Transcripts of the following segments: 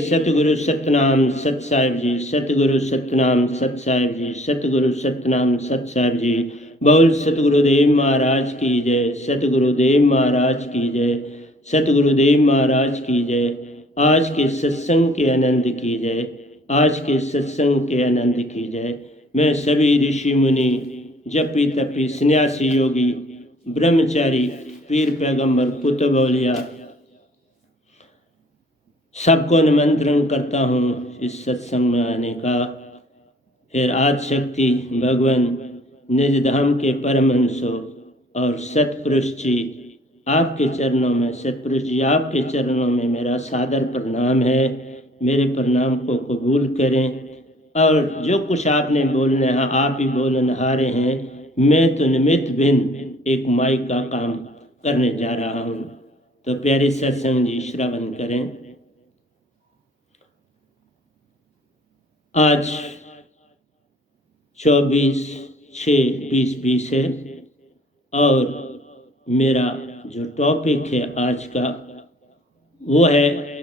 सतगुरु सतनाम सत साहिब जी, सतगुरु सतनाम सत साहिब जी, सतगुरु सतनाम सत साहिब जी। बोल सतगुरुदेव महाराज की जय, सतगुरुदेव महाराज की जय, सतगुरुदेव महाराज की जय। आज के सत्संग के आनंद की जय, आज के सत्संग के आनंद की जय। मैं सभी ऋषि मुनि, जपी तपी, सन्यासी, योगी, ब्रह्मचारी, पीर पैगंबर, कुतुब औलिया सबको निमंत्रण करता हूँ इस सत्संग में आने का। फिर आदि शक्ति भगवान निज धाम के परमहंसों और सतपुरुष जी आपके चरणों में, सतपुरुष जी आपके चरणों में मेरा सादर प्रणाम है। मेरे प्रणाम को कबूल करें और जो कुछ आपने बोलना है आप ही बोलनहारे हैं। मैं तो निमित्त भिन्न एक माइक का काम करने जा रहा हूँ। तो प्यारे सत्संग जी श्रवण करें। आज 24/6/2020 है और मेरा जो टॉपिक है आज का वो है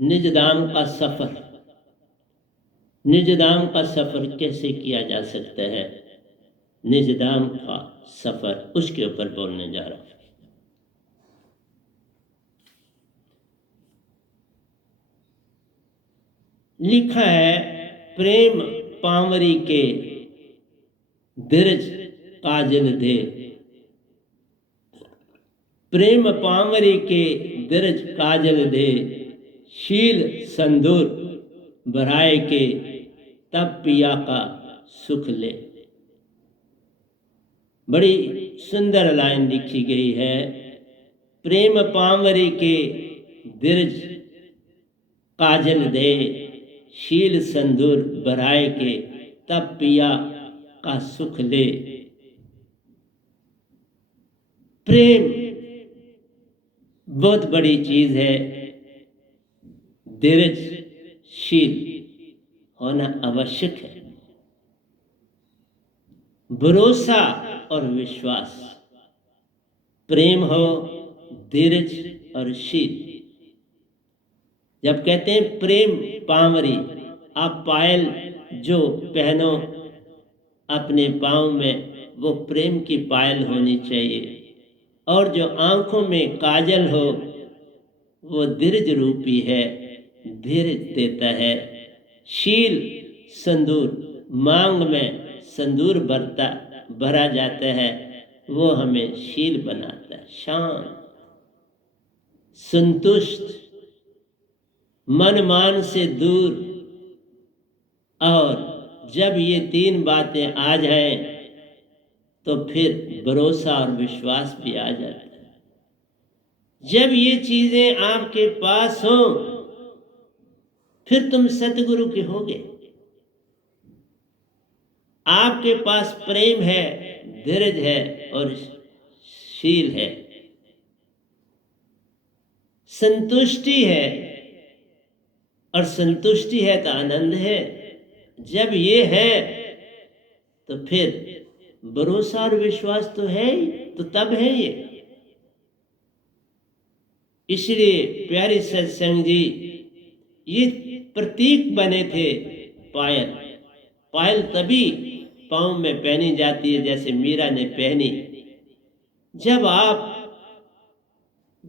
निज धाम का सफ़र। निज धाम का सफ़र कैसे किया जा सकता है, निज धाम का सफ़र, उसके ऊपर बोलने जा रहा हूँ। लिखा है प्रेम पांवरी के धीरज काजल दे, प्रेम पांवरी के धीरज काजल दे, शील संदूर भराए के तब पिया का सुख ले। बड़ी सुंदर लाइन लिखी गई है। प्रेम पांवरी के धीरज काजल दे, शील संदूर भराए के तब पिया का सुख ले। प्रेम बहुत बड़ी चीज है। धीरजशील होना आवश्यक है। भरोसा और विश्वास, प्रेम हो, धीरज और शील। जब कहते हैं प्रेम पांवरी, आप पायल जो पहनो अपने पाँव में वो प्रेम की पायल होनी चाहिए, और जो आंखों में काजल हो वो धीरज रूपी है, धीरज देता है। शील संदूर, मांग में संदूर भरा जाता है, वो हमें शील बनाता है। शांत, संतुष्ट, मन मान से दूर। और जब ये तीन बातें आ जाएं तो फिर भरोसा और विश्वास भी आ जाता है। जब ये चीजें आपके पास हों फिर तुम सतगुरु के होगे। आपके पास प्रेम है, धीरज है और शील है, संतुष्टि है, और संतुष्टि है तो आनंद है। जब ये है तो फिर भरोसा और विश्वास तो है ही, तो तब है ये। इसलिए प्यारे सत्संग जी, ये प्रतीक बने थे पायल। पायल तभी पाँव में पहनी जाती है जैसे मीरा ने पहनी, जब आप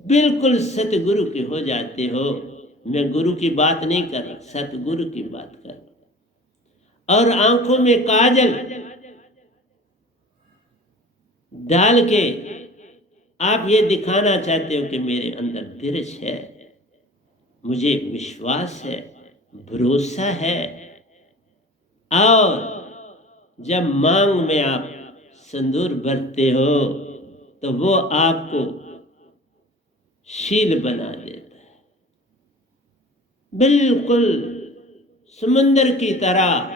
बिल्कुल सतगुरु के हो जाते हो। मैं गुरु की बात नहीं कर रहा, सतगुरु की बात कर रहा। और आंखों में काजल डाल के आप ये दिखाना चाहते हो कि मेरे अंदर धीरज है, मुझे विश्वास है, भरोसा है। और जब मांग में आप संदूर भरते हो तो वो आपको शील बना देता है। बिल्कुल समुंदर की तरह,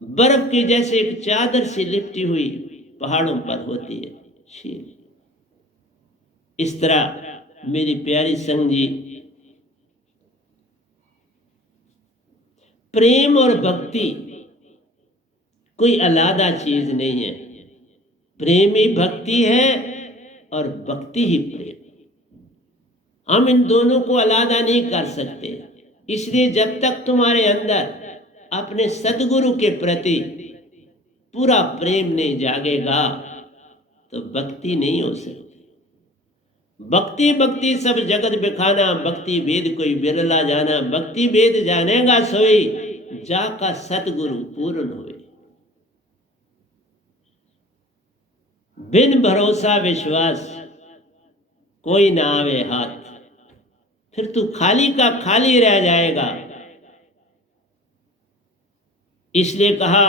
बर्फ की जैसे एक चादर से लिपटी हुई पहाड़ों पर होती है शील। इस तरह मेरी प्यारी संग जी, प्रेम और भक्ति कोई अलग चीज नहीं है। प्रेम ही भक्ति है और भक्ति ही प्रेम। हम इन दोनों को अलग नहीं कर सकते। इसलिए जब तक तुम्हारे अंदर अपने सदगुरु के प्रति पूरा प्रेम नहीं जागेगा तो भक्ति नहीं हो सकती। भक्ति भक्ति सब जगत बिखाना, भक्ति वेद कोई बिरला जाना। भक्ति वेद जानेगा सोई, जाका सतगुरु पूर्ण होए। बिन भरोसा विश्वास कोई ना आवे हाथ, फिर तू खाली का खाली रह जाएगा। इसलिए कहा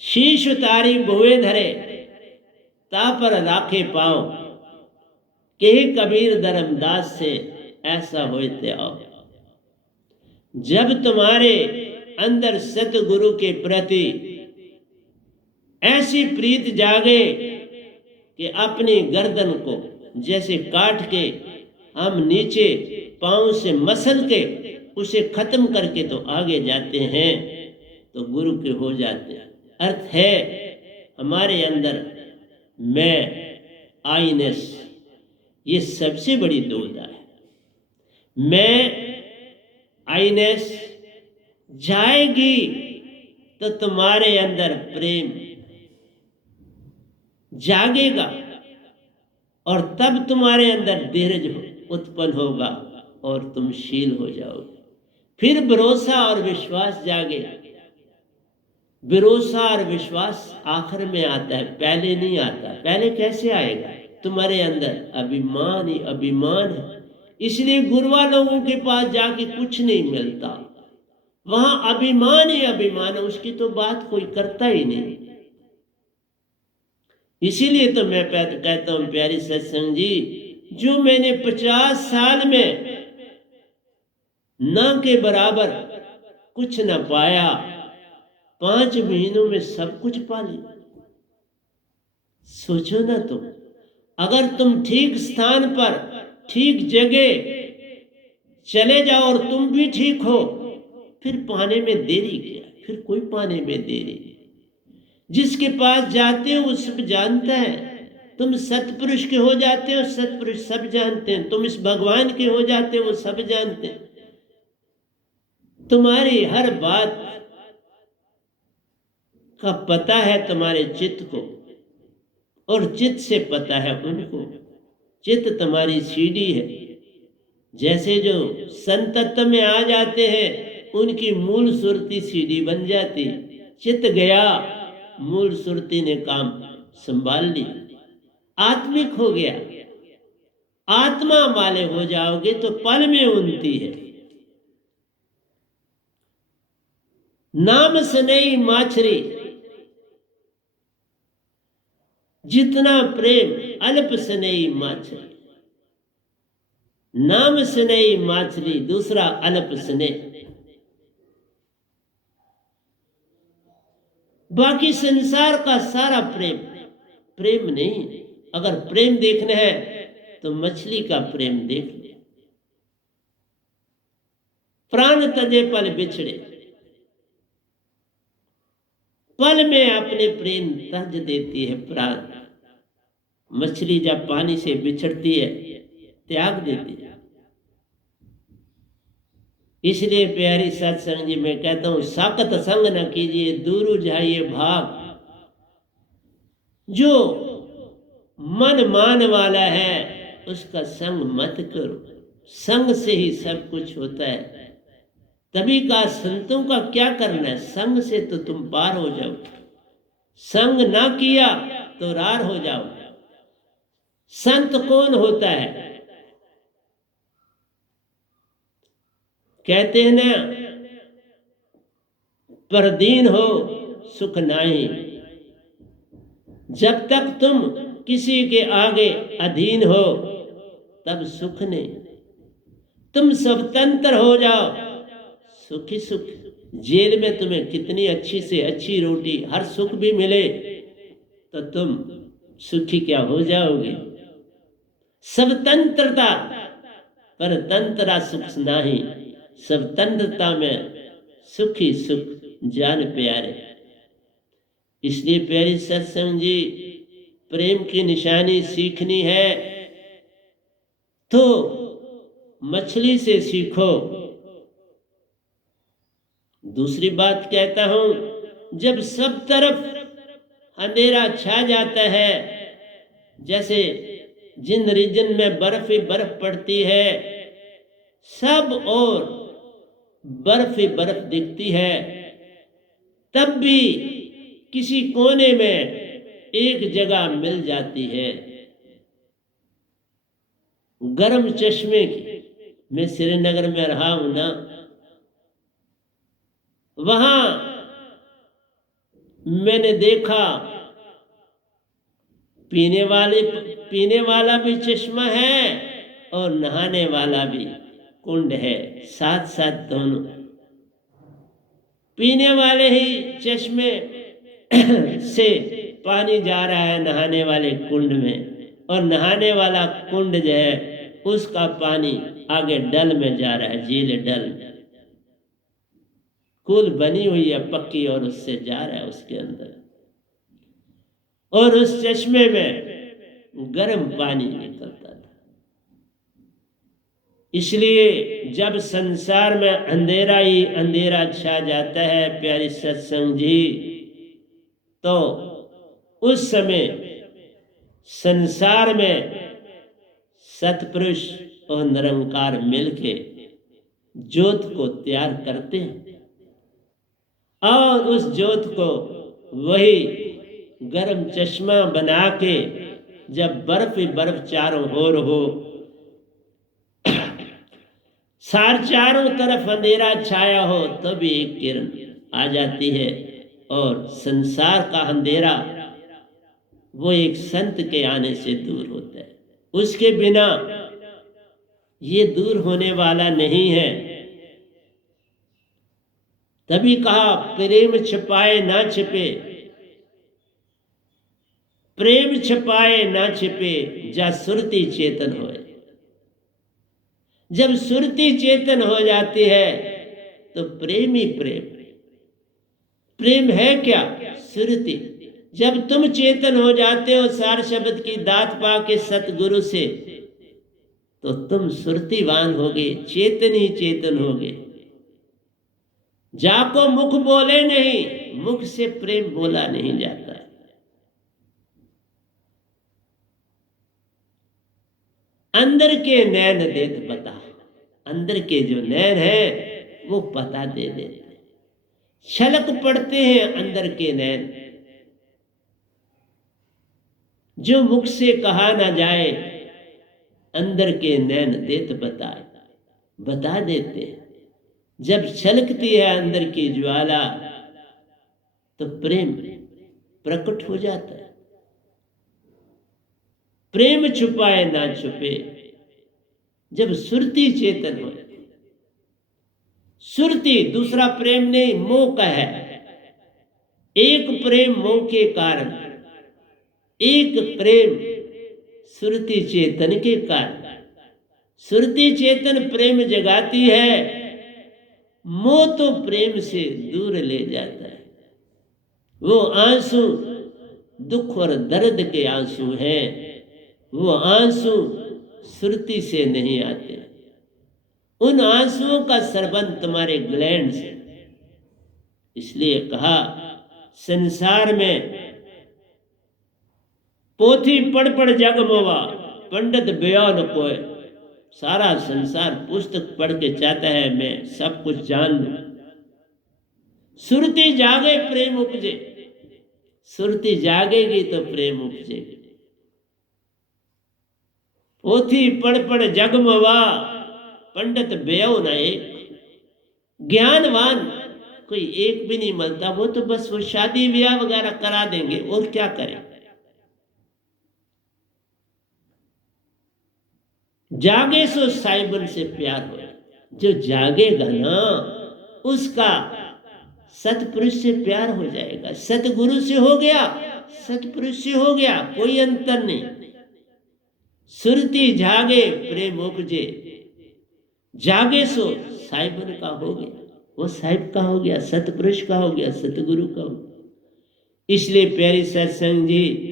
शीश उतारी भुए धरे, ता पर राखे पाओ, के कबीर धर्मदास से ऐसा होते आओ। जब तुम्हारे अंदर सतगुरु के प्रति ऐसी प्रीत जागे कि अपनी गर्दन को जैसे काट के हम नीचे पांव से मसल के उसे खत्म करके तो आगे जाते हैं, तो गुरु के हो जाते हैं। अर्थ है हमारे अंदर मैं आईनेस, ये सबसे बड़ी दुविधा है। मैं आईनेस जाएगी तो तुम्हारे अंदर प्रेम जागेगा और तब तुम्हारे अंदर धीरज उत्पन्न होगा और तुम शील हो जाओगे। फिर भरोसा और विश्वास जागेगा। भरोसा और विश्वास आखिर में आता है, पहले नहीं आता। पहले कैसे आएगा? तुम्हारे अंदर अभिमान ही अभिमान है। इसलिए गुरुआ लोगों के पास जाके कुछ नहीं मिलता, वहां अभिमान ही अभिमान है, उसकी तो बात कोई करता ही नहीं। इसीलिए तो मैं कहता हूं प्यारी सत्संग जी, जो मैंने 50 साल में ना के बराबर कुछ न पाया, 5 महीनों में सब कुछ पा लिया। सोचो ना तुम, अगर तुम ठीक स्थान पर ठीक जगह चले जाओ और तुम भी ठीक हो, फिर पाने में देरी क्या? फिर कोई पाने में देरी। जिसके पास जाते हो वो सब जानता है। तुम सतपुरुष के हो जाते हो, सतपुरुष सब जानते हैं। तुम इस भगवान के हो जाते हो, वो सब जानते हैं। तुम्हारी हर बात का पता है तुम्हारे चित्त को, और चित्त से पता है उनको। चित्त तुम्हारी सीढ़ी है। जैसे जो संतत्व में आ जाते हैं, उनकी मूल सुरती सीढ़ी बन जाती। चित्त गया, मूल सुरती ने काम संभाल ली, आत्मिक हो गया। आत्मा वाले हो जाओगे तो पल में उन्नति है। नाम स्नेही माछरी, जितना प्रेम अल्प स्नेही माछरी। नाम स्नेही माछरी, दूसरा अल्प स्नेह। बाकी संसार का सारा प्रेम प्रेम नहीं। अगर प्रेम देखना है तो मछली का प्रेम देख ले। प्राण तजे पल बिछड़े, पल में अपने प्रेम तज देती है प्राण। मछली जब पानी से बिछड़ती है, त्याग देती है। इसलिए प्यारी सत्संग जी मैं कहता हूं, साकत संग न कीजिए, दूर जाइए भाग। जो मन मान वाला है उसका संग मत करो। संग से ही सब कुछ होता है। तभी का संतों का क्या करना है, संग से तो तुम पार हो जाओ। संग ना किया तो रार हो जाओ। संत कौन होता है? कहते हैं ना, परदीन हो सुख नाही। जब तक तुम किसी के आगे अधीन हो तब सुख नहीं। तुम स्वतंत्र हो जाओ, सुख ही सुख। जेल में तुम्हें कितनी अच्छी से अच्छी रोटी, हर सुख भी मिले तो तुम सुखी क्या हो जाओगे? स्वतंत्रता परतंत्रा सुख नाही। स्वतंत्रता में सुख ही सुख जान प्यारे। इसलिए प्यारी सत्संग जी, प्रेम की निशानी सीखनी है तो मछली से सीखो। दूसरी बात कहता हूं, जब सब तरफ अंधेरा छा जाता है, जैसे जिन रीजन में बर्फ ही बर्फ पड़ती है, सब और बर्फ ही बर्फ दिखती है, तब भी किसी कोने में एक जगह मिल जाती है गर्म चश्मे की। मैं श्रीनगर में रहा हूं ना, वहां मैंने देखा पीने वाला भी चश्मा है और नहाने वाला भी कुंड है, साथ साथ दोनों। पीने वाले ही चश्मे से पानी जा रहा है नहाने वाले कुंड में, और नहाने वाला कुंड जो है उसका पानी आगे डल में जा रहा है, झील डल में। कूल बनी हुई है पक्की, और उससे जा रहा है उसके अंदर, और उस चश्मे में गर्म पानी निकलता था। इसलिए जब संसार में अंधेरा ही अंधेरा छा जाता है प्यारी सत्संग जी, तो उस समय संसार में सतपुरुष और निरंकार मिलके ज्योत को तैयार करते हैं, और उस ज्योत को वही गर्म चश्मा बना के, जब बर्फ ही बर्फ चारों ओर हो, चारों तरफ अंधेरा छाया हो, तभी एक किरण आ जाती है, और संसार का अंधेरा वो एक संत के आने से दूर होता है। उसके बिना ये दूर होने वाला नहीं है। तभी कहा, प्रेम छिपाए ना छिपे, प्रेम छिपाए ना छिपे, जा सुरती चेतन होए। जब सुरती चेतन हो जाती है तो प्रेम ही प्रेम। प्रेम है क्या? सुरती। जब तुम चेतन हो जाते हो सार शब्द की दात पाके सतगुरु से, तो तुम सुरतीवान होगे, चेतन ही चेतन होगे। जाको मुख बोले नहीं, मुख से प्रेम बोला नहीं जाता है। अंदर के नैन देत पता, अंदर के जो नैन है वो पता दे देते, छलक पड़ते हैं अंदर के नैन, जो मुख से कहा ना जाए, अंदर के नैन देत बता देते हैं। जब छलकती है अंदर की ज्वाला, तो प्रेम प्रकट हो जाता है। प्रेम छुपाए ना छुपे, जब सुरती चेतन हो। सुरती दूसरा प्रेम नहीं, मोह का है। एक प्रेम मोह के कारण, एक प्रेम सुरती चेतन के कारण। सुरती चेतन प्रेम जगाती है, मोह तो प्रेम से दूर ले जाता है। वो आंसू दुख और दर्द के आंसू हैं, वो आंसू सुरती से नहीं आते। उन आंसुओं का संबंध तुम्हारे ग्लैंड से। इसलिए कहा, संसार में पोथी पढ़ पढ़ जग मोवा, पंडित बयान कोय। सारा संसार पुस्तक पढ़ के चाहता है मैं सब कुछ जान लूं। सुरती जागे प्रेम उपजे, सुरती जागेगी तो प्रेम उपजेगी। पोथी पढ़ पढ़ जग मोवा, पंडित बेयो न एक। ज्ञानवान कोई एक भी नहीं मिलता, वो तो बस वो शादी ब्याह वगैरह करा देंगे, और क्या करें। जागे सो साहिबन से प्यार हो। जो जागेगा ना, उसका सतपुरुष से प्यार हो जाएगा। सतगुरु से हो गया, सतपुरुष से हो गया, कोई अंतर नहीं। सुरती जागे प्रेम उपजे, जागे सो साहिबन का हो गया। वो साहिब का हो गया, सतपुरुष का हो गया, सतगुरु का हो गया। इसलिए प्यारी सत्संग जी,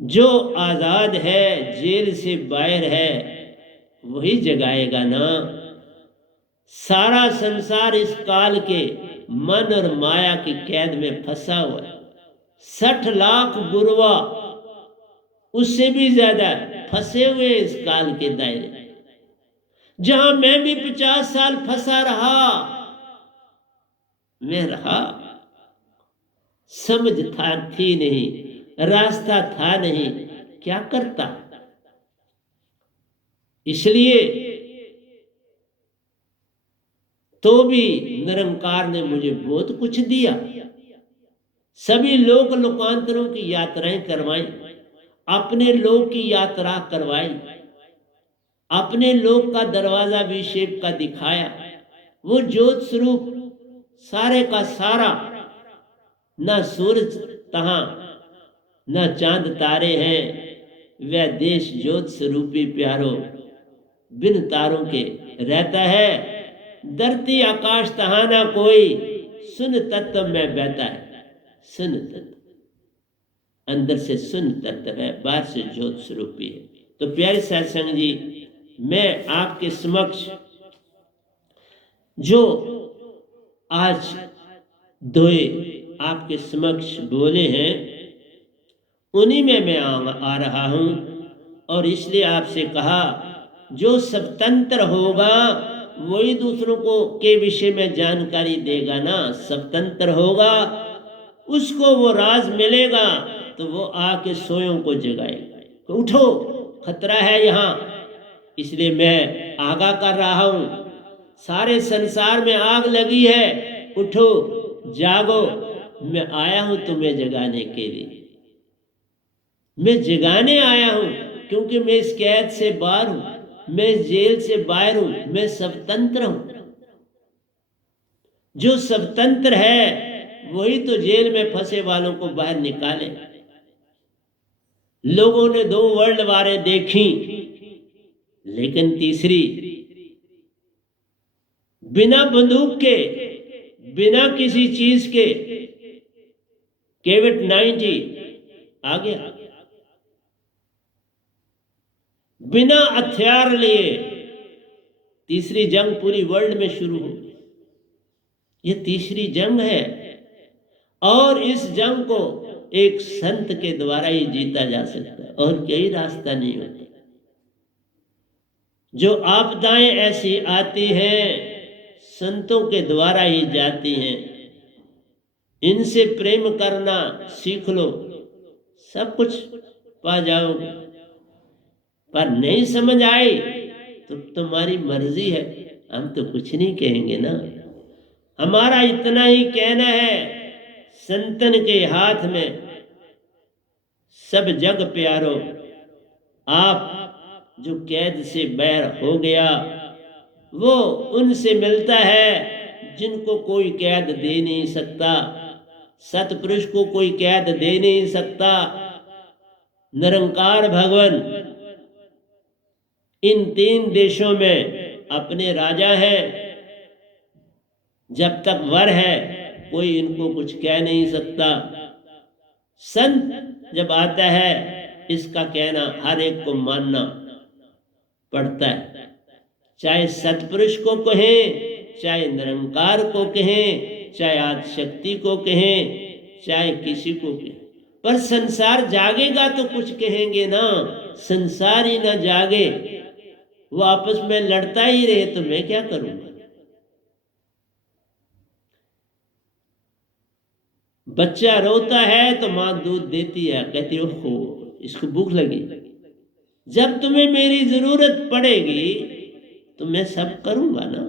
जो आजाद है, जेल से बाहर है, वही जगाएगा ना। सारा संसार इस काल के मन और माया की कैद में फंसा हुआ है। 60 लाख गुरुआ उससे भी ज्यादा फंसे हुए इस काल के दायरे। जहां मैं भी 50 साल फंसा रहा, मैं रहा, समझ थी नहीं, रास्ता था नहीं, क्या करता। इसलिए तो भी निरंकार ने मुझे बहुत कुछ दिया। सभी लोक लोकांतरों की यात्राएं करवाई, अपने लोक की यात्रा करवाई, अपने लोक का दरवाजा विशेप का दिखाया। वो ज्योत स्वरूप सारे का सारा, न सूरज तहां न चांद तारे हैं, वह देश ज्योत स्वरूपी प्यारो बिन तारों के रहता है। धरती आकाश तहां ना कोई, सुन तत्व में बहता है। सुन तत्व अंदर से सुन तत्व है, बाहर से ज्योत स्वरूपी है। तो प्यारे सत्संग जी, मैं आपके समक्ष जो आज दोए आपके समक्ष बोले हैं, उन्हीं में मैं आ रहा हूं। और इसलिए आपसे कहा, जो स्वतंत्र होगा वही दूसरों को के विषय में जानकारी देगा ना। स्वतंत्र होगा, उसको वो राज मिलेगा, तो वो आके सोयों को जगाएगा। तो उठो, खतरा है यहाँ। इसलिए मैं आगाह कर रहा हूं, सारे संसार में आग लगी है, उठो जागो। मैं आया हूं तुम्हें जगाने के लिए, मैं जगाने आया हूं, क्योंकि मैं इस कैद से बाहर हूं, मैं इस जेल से बाहर हूं, मैं स्वतंत्र हूं। जो स्वतंत्र है वही तो जेल में फंसे वालों को बाहर निकाले। लोगों ने 2 वर्ल्ड वारें देखी, लेकिन तीसरी बिना बंदूक के, बिना किसी चीज के, कोविड-19 आ गया, बिना हथियार लिए तीसरी जंग पूरी वर्ल्ड में शुरू हो गई। ये तीसरी जंग है, और इस जंग को एक संत के द्वारा ही जीता जा सकता है, और कोई रास्ता नहीं होता। जो आपदाएं ऐसी आती हैं, संतों के द्वारा ही जाती हैं। इनसे प्रेम करना सीख लो, सब कुछ पा जाओगे। पर नहीं समझ आई तो तुम्हारी मर्जी है, हम तो कुछ नहीं कहेंगे ना। हमारा इतना ही कहना है, संतन के हाथ में सब जग प्यारो। आप जो कैद से बैर हो गया, वो उनसे मिलता है जिनको कोई कैद दे नहीं सकता। सतपुरुष को कोई कैद दे नहीं सकता। निरंकार भगवान इन 3 देशों में अपने राजा हैं। जब तक वर है कोई इनको कुछ कह नहीं सकता। संत जब आता है, इसका कहना हर एक को मानना पड़ता है। चाहे सतपुरुष को कहें, चाहे निरंकार को कहें, चाहे आदिशक्ति को कहें, चाहे किसी को कहें, पर संसार जागेगा तो कुछ कहेंगे ना। संसार ही ना जागे, वो आपस में लड़ता ही रहे, तो मैं क्या करूंगा। बच्चा रोता है तो मां दूध देती है, कहती हो इसको भूख लगी। जब तुम्हें मेरी जरूरत पड़ेगी तो मैं सब करूंगा ना।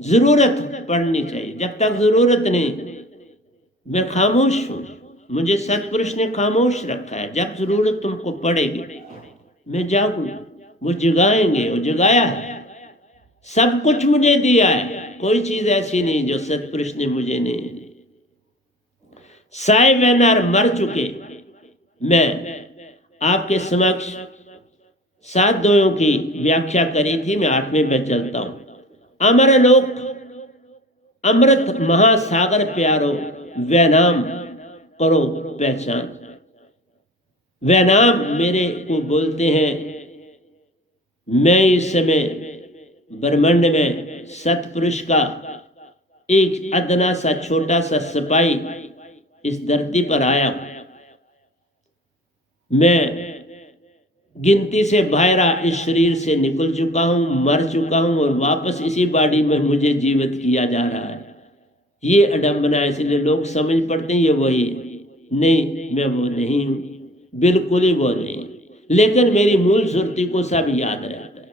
जरूरत पड़नी चाहिए, जब तक जरूरत नहीं मैं खामोश हूं। मुझे सतपुरुष ने खामोश रखा है। जब जरूरत तुमको पड़ेगी मैं जागूंगा। वो जगाएंगे, वो जगाया है, सब कुछ मुझे दिया है। कोई चीज ऐसी नहीं जो सतपुरुष ने मुझे नहीं दी। साई वेनार मर चुके, मैं आपके समक्ष 7 दोयों की व्याख्या करी थी। मैं 8वें पे चलता हूं। अमर लोक अमृत महासागर प्यारो, वह नाम करो पहचान। वह नाम मेरे को बोलते हैं, मैं इस समय ब्रह्मांड में सतपुरुष का एक अदना सा छोटा सा सिपाही इस धरती पर आया। मैं गिनती से बाहर इस शरीर से निकल चुका हूँ, मर चुका हूँ और वापस इसी बॉडी में मुझे जीवित किया जा रहा है। ये अडम्बना है, इसलिए लोग समझ पड़ते हैं ये वही है। नहीं, मैं वो नहीं हूँ, बिल्कुल ही वो नहीं। लेकिन मेरी मूल सुरती को सब याद रहता है।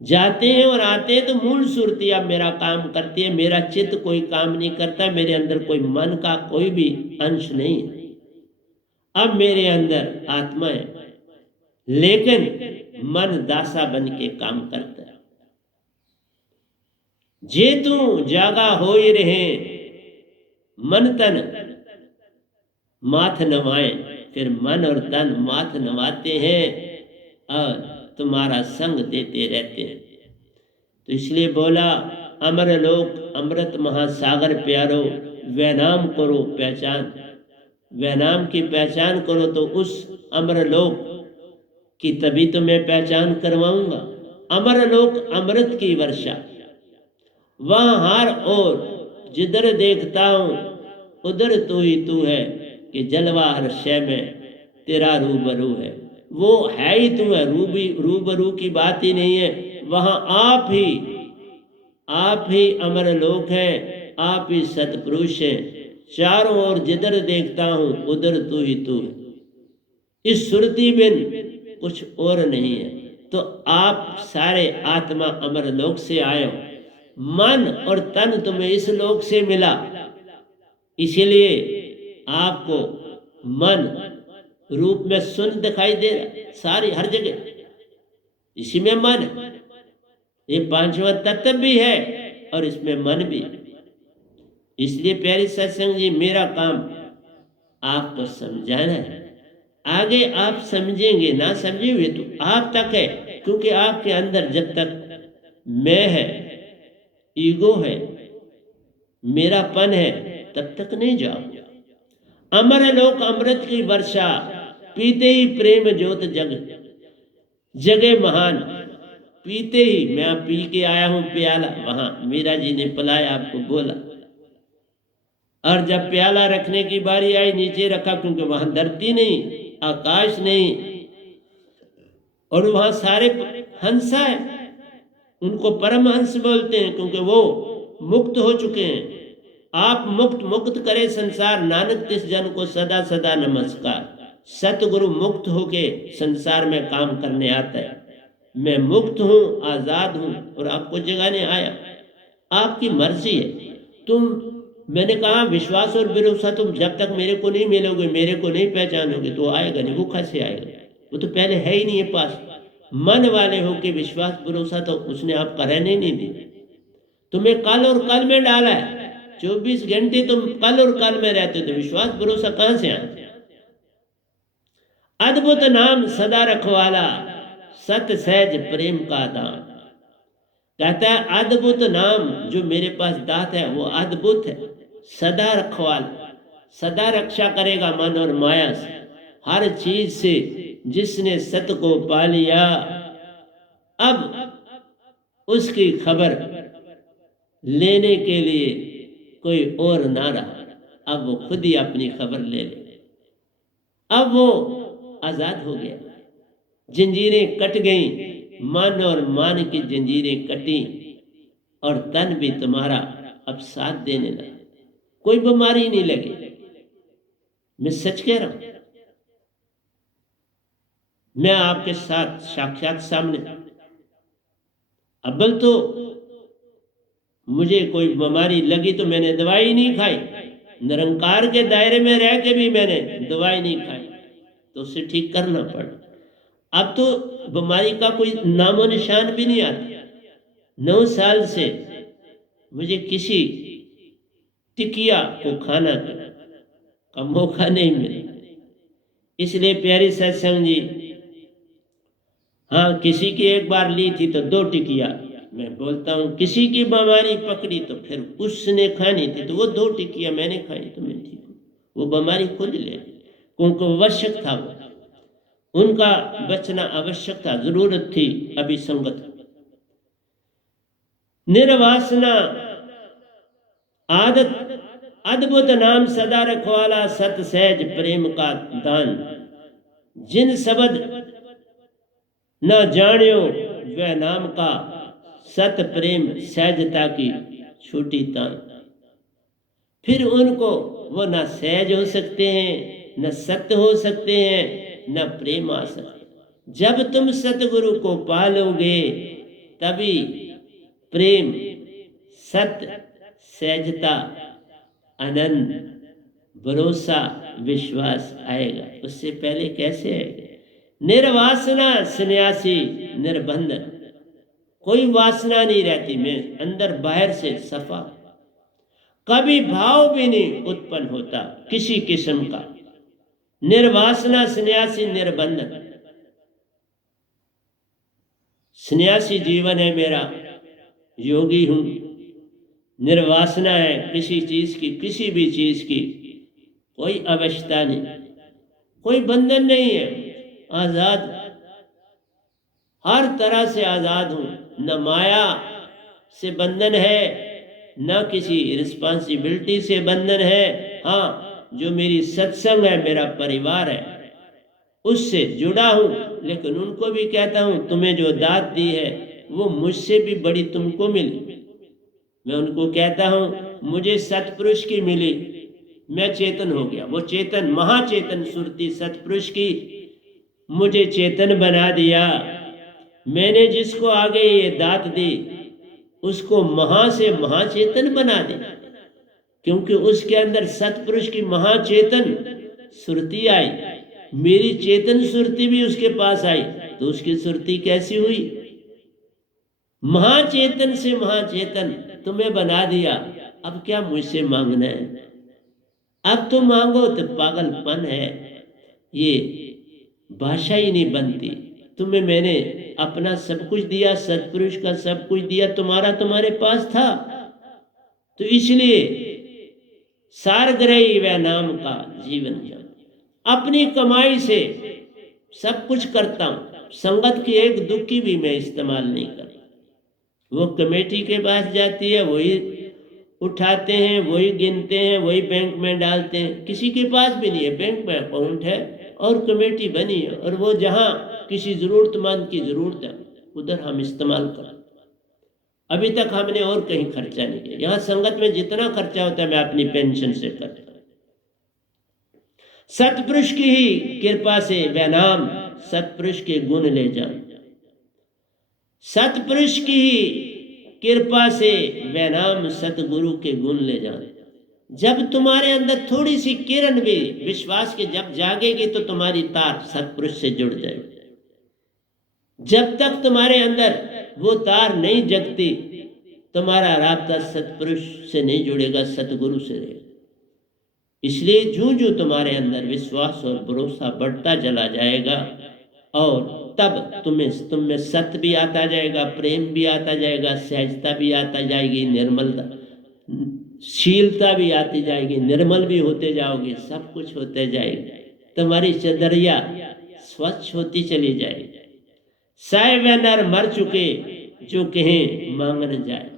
जाते हैं और आते हैं तो मूल सुरती अब मेरा काम करती है। मेरा चित्त कोई काम नहीं करता, मेरे अंदर कोई मन का कोई भी अंश नहीं है। अब मेरे अंदर आत्मा है, लेकिन मन दासा बन के काम करता है। जे तू जागा हो ही रहे, मन तन माथ नवाए। फिर मन और तन माथ नवाते हैं और तुम्हारा संग देते रहते हैं। तो इसलिए बोला, अमर लोक अमृत महासागर प्यारो, वैनाम करो पहचान। वैनाम की पहचान करो तो उस अमर लोक कि तभी तो मैं पहचान करवाऊंगा। अमर लोक अमृत की वर्षा, वहां हार और जिधर देखता हूं उधर तू ही तू है, कि जलवाहर शय में तेरा रूबरू है। वो है ही तू है, रूबरू की बात ही नहीं है। वहां आप ही अमर लोक है, आप ही सतपुरुष है। चारों ओर जिधर देखता हूं उधर तू ही तू है। इस सुरती बिन कुछ और नहीं है। तो आप सारे आत्मा अमर लोक से आए हो, मन और तन तुम्हें इस लोक से मिला। इसीलिए आपको मन रूप में सुन दिखाई दे रहा, सारी हर जगह इसी में मन है। ये पांचवा तत्व भी है और इसमें मन भी। इसलिए प्यारी सत्संग जी, मेरा काम आपको समझाना है। आगे आप समझेंगे, ना समझे हुए तो आप तक है, क्योंकि आपके अंदर जब तक मैं है, ईगो है, मेरापन है, तब तक नहीं जाओ। अमर लोक अमृत की वर्षा, पीते ही प्रेम ज्योत जगे महान। पीते ही मैं पी के आया हूं प्याला, वहां मीरा जी ने पिलाया, आपको बोला। और जब प्याला रखने की बारी आई, नीचे रखा, क्योंकि वहां धरती नहीं, आकाश नहीं, और वहां सारे हंसा है। उनको परमहंस बोलते हैं, क्योंकि वो मुक्त हो चुके हैं। आप मुक्त करे संसार, नानक तिस जन को सदा सदा नमस्कार। सतगुरु मुक्त होके संसार में काम करने आता है। मैं मुक्त हूं, आजाद हूं और आपको जगाने आया। आपकी मर्जी है। मैंने कहा, विश्वास और भरोसा तुम जब तक मेरे को नहीं मिलोगे, मेरे को नहीं पहचानोगे, तो आएगा नहीं। वो कैसे आएगा? वो तो पहले है ही नहीं है पास। मन वाले हो के विश्वास भरोसा तो उसने आपका रहने नहीं दिया। तुम्हें कल और कल में डाला है। 24 घंटे तुम कल और कल में रहते हो, तो विश्वास भरोसा कहां से आए? अद्भुत नाम सदा रखवाला, सत सहज प्रेम का दान। कहता है अद्भुत नाम जो मेरे पास दात है वो अद्भुत है। सदा रखवाला, सदा रक्षा करेगा मन और माया से, हर चीज से। जिसने सत को पा लिया, अब उसकी खबर लेने के लिए कोई और ना रहा। अब वो खुद ही अपनी खबर ले ले। अब वो आजाद हो गया, जंजीरें कट गईं, मन और मान की जंजीरें कटी, और तन भी तुम्हारा अब साथ देने लगा। कोई बीमारी नहीं लगी। मैं सच कह रहा हूं, मैं आपके साथ साक्षात सामने। अव्वल तो मुझे कोई बीमारी लगी तो मैंने दवाई नहीं खाई। निरंकार के दायरे में रह के भी मैंने दवाई नहीं खाई, तो उसे ठीक करना पड़ा। अब तो बीमारी का कोई नामो निशान भी नहीं आता। 9 साल से मुझे किसी टिकिया को खाना का मौका नहीं मिला। इसलिए प्यारी सत्संग जी, हाँ, किसी की एक बार ली थी तो 2 टिकिया। मैं बोलता हूँ, किसी की बीमारी पकड़ी तो फिर उसने खानी थी तो वो 2 टिकिया मैंने खाई तो मैं ठीक हूँ। वो बीमारी खुद ले, क्योंकि आवश्यक था। उनका बचना आवश्यक था, जरूरत थी अभी संगत। निर्वासना आदत अद्भुत नाम सदा रखवाला, सत सहज प्रेम का दान। जिन शब्द न जानियो वह नाम का, सत प्रेम सहजता की छूटी तान। फिर उनको वो न सहज हो सकते हैं, न सत्य हो सकते हैं, न प्रेम आ सकते। जब तुम सतगुरु को पालोगे तभी प्रेम, सत्य, सहजता, आनंद, भरोसा, विश्वास आएगा। उससे पहले कैसे आएगा? निर्वासना सन्यासी निर्बंधन, कोई वासना नहीं रहती, मैं अंदर बाहर से सफा। कभी भाव भी नहीं उत्पन्न होता किसी किस्म का। निर्वासना सन्यासी निर्बंधन, सन्यासी जीवन है मेरा, योगी हूं। निर्वासना है किसी चीज की, किसी भी चीज की कोई अवस्था नहीं, कोई बंधन नहीं है, आजाद, हर तरह से आजाद हूं। न माया से बंधन है, न किसी रिस्पॉन्सिबिलिटी से बंधन है। हाँ, जो मेरी सत्संग है, मेरा परिवार है, उससे जुड़ा हूं। लेकिन उनको भी कहता हूं तुम्हें जो दात दी है वो मुझसे भी बड़ी तुमको मिली। मैं उनको कहता हूं मुझे सतपुरुष की मिली, मैं चेतन हो गया। वो चेतन, महाचेतन सुरती सतपुरुष की मुझे चेतन बना दिया। मैंने जिसको आगे ये दात दी उसको महा से महाचेतन बना दे, क्योंकि उसके अंदर सतपुरुष की महाचेतन सुरती आई। मेरी चेतन सुरती भी उसके पास आई, तो उसकी सुरती कैसी हुई? महाचेतन से महाचेतन तुम्हें बना दिया। अब क्या मुझसे मांगना है? अब तो मांगो तो पागलपन है, ये भाषा ही नहीं बनती। तुम्हें मैंने अपना सब कुछ दिया, सतपुरुष का सब कुछ दिया, तुम्हारे पास था। तो इसलिए सारग्रही व नाम का जीवन जान, अपनी कमाई से सब कुछ करता हूं। संगत की एक दुखी भी मैं इस्तेमाल नहीं करता। वो कमेटी के पास जाती है, वही उठाते हैं, वही गिनते हैं, वही बैंक में डालते हैं। किसी के पास भी नहीं है, बैंक में अकाउंट है और कमेटी बनी है, और वो जहां किसी जरूरतमंद की जरूरत है उधर हम इस्तेमाल करें। अभी तक हमने और कहीं खर्चा नहीं किया। यहाँ संगत में जितना खर्चा होता है मैं अपनी पेंशन से करता हूँ। सतपुरुष की ही कृपा से वह नाम, सतपुरुष के गुण ले जान। सतपुरुष की ही कृपा से वह नाम, सतगुरु के गुण ले जान। जब तुम्हारे अंदर थोड़ी सी किरण भी विश्वास की जब जागेगी तो तुम्हारी तार सतपुरुष से जुड़ जाएगी। जब तक तुम्हारे अंदर वो तार नहीं जगती, तुम्हारा राब्ता सतपुरुष से नहीं जुड़ेगा, सतगुरु से रहेगा। इसलिए जो तुम्हारे अंदर विश्वास और भरोसा बढ़ता चला जाएगा, और तब तुम में सत्य भी आता जाएगा, प्रेम भी आता जाएगा, सहजता भी आता जाएगी, निर्मलता, शीलता भी आती जाएगी, निर्मल भी होते जाओगे, सब कुछ होते जाएगा। तुम्हारी चदरिया स्वच्छ होती चली जाएगी। साय व नर मर चुके जो कहें मांगन जाए।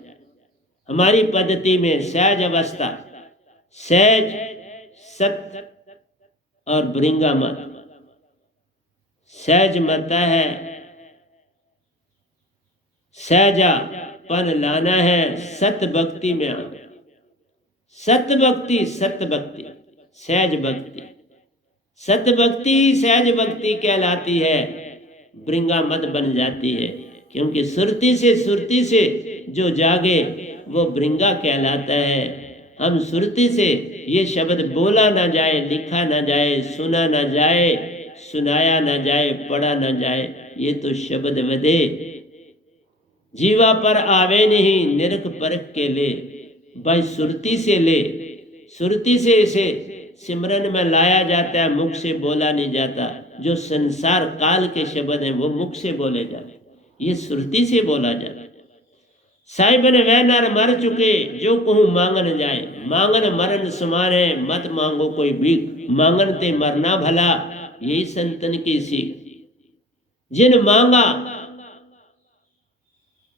हमारी पद्धति में सहज अवस्था, सहज, सत्य और भृंगा मत। सहज मत है, सहजापन लाना है, सत्य भक्ति में आना। सत्य भक्ति, सत्य भक्ति, सहज भक्ति, सत्य भक्ति ही सहज भक्ति कहलाती है, भृंगा मत बन जाती है। क्योंकि सुरती से जो जागे वो भृंगा कहलाता है। हम सुरती से ये शब्द बोला ना जाए, लिखा ना जाए, सुना ना जाए, सुनाया ना जाए, पढ़ा ना जाए, ये तो शब्द वदे जीवा पर आवे नहीं, निरख परख के ले। भाई सुरती से ले, सुरती से इसे सिमरन में लाया जाता है, मुख से बोला नहीं जाता। जो संसार काल के शब्द हैं वो मुख से बोले जाते, ये सुरती से बोला जाता है। साहिबन वह नर मर चुके जो कहूँ मांगन जाए। मांगन मरण समान, मत मांगो कोई भीख, मांगन ते मरना भला, यही संतन की सीख। जिन मांगा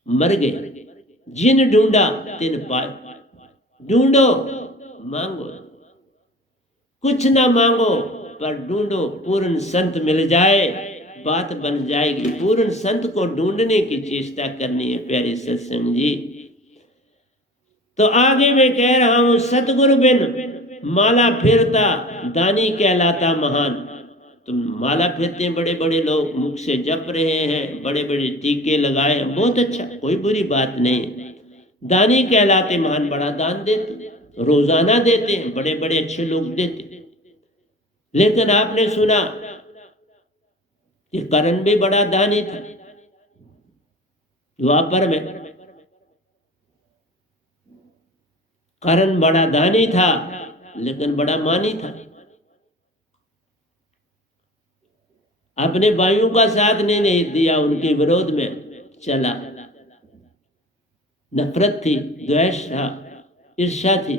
मर गए, जिन ढूंढा तिन पाए। ढूंढो, मांगो, कुछ ना मांगो पर ढूंढो, पूर्ण संत मिल जाए बात बन जाएगी। पूर्ण संत को ढूंढने की चेष्टा करनी है प्यारे सत्संग जी। तो आगे मैं कह रहा हूं, सतगुरु बिन माला फेरता दानी कहलाता महान। तुम माला फेरते हैं बड़े बड़े लोग, मुख से जप रहे हैं, बड़े बड़े टीके लगाए हैं, बहुत अच्छा, कोई बुरी बात नहीं। दानी कहलाते महान, बड़ा दान देते, रोजाना देते हैं, बड़े बड़े अच्छे लोग देते। लेकिन आपने सुना कि कर्ण भी बड़ा दानी था द्वापर में। कर्ण बड़ा दानी था लेकिन बड़ा मानी था। अपने भाइयों का साथ नहीं दिया, उनके विरोध में चला। नफरत थी, द्वेष था, ईर्ष्या थी।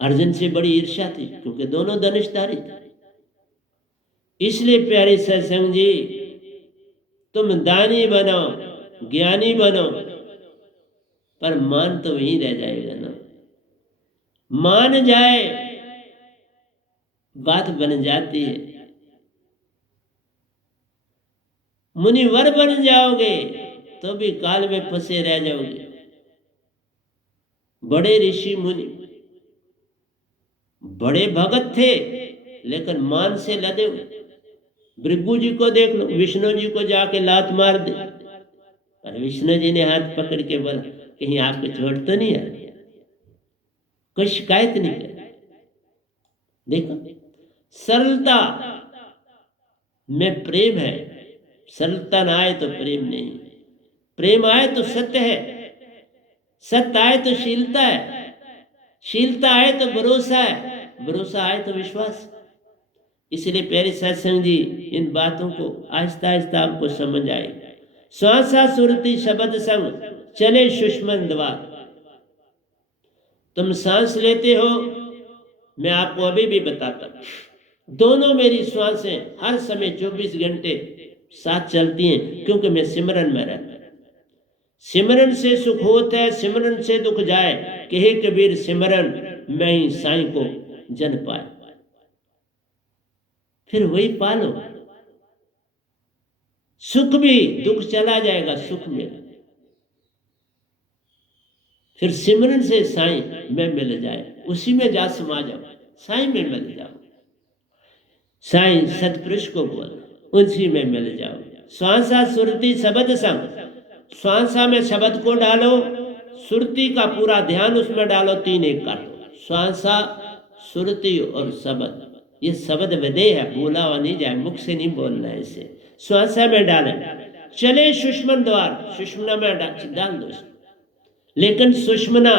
अर्जुन से बड़ी ईर्ष्या थी क्योंकि दोनों धनुषधारी थे। इसलिए प्यारे सत्संग जी, तुम दानी बनो, ज्ञानी बनो, पर मान तो वहीं रह जाएगा ना। मान जाए बात बन जाती है। मुनिवर बन जाओगे तो भी काल में फंसे रह जाओगे। बड़े ऋषि मुनि, बड़े भगत थे लेकिन मान से लदे हुए। भृगु जी को देख लो, विष्णु जी को जाके लात मार दे, पर विष्णु जी ने हाथ पकड़ के बोला कहीं आपको चोट तो नहीं है, कोई शिकायत नहीं कर। देखो, सरलता में प्रेम है। सरलता ना आए तो प्रेम नहीं, प्रेम आए तो सत्य है, सत्य आए तो शीलता है, शीलता आए तो भरोसा है, भरोसा आए तो विश्वास। इसलिए प्यारे सत्संग जी, इन बातों को आहिस्ता आहिस्ता आपको समझ आए। श्वासा सुरति शब्द संग चले सुषमन द्वार। तुम सांस लेते हो, मैं आपको अभी भी बताता हूं, दोनों मेरी श्वासें हर समय 24 घंटे साथ चलती हैं, क्योंकि मैं सिमरन में रहता हूं। सिमरन से सुख होता है, सिमरन से दुख जाए, कि हे कबीर सिमरन मैं ही साईं को जन पाए। फिर वही पालो, सुख भी, दुख चला जाएगा, सुख मिले। फिर सिमरन से साईं में मिल जाए, उसी में जा समा जाओ, साईं में मिल जाओ। साईं सतपुरुष को बोल, उसी में मिल जाओ। श्वासा सुरति शब्द संग, श्वासा में शब्द को डालो, सुरति का पूरा ध्यान उसमें डालो, 3 एक कर लो। श्वासा, सुरति और शब्द, ये शब्द विदेह है, बोला हुआ नहीं जाए, मुख से नहीं बोलना है इसे। श्वासा में डाले, चले सुषमन द्वार, सुषमना में डाल दो, लेकिन सुषमना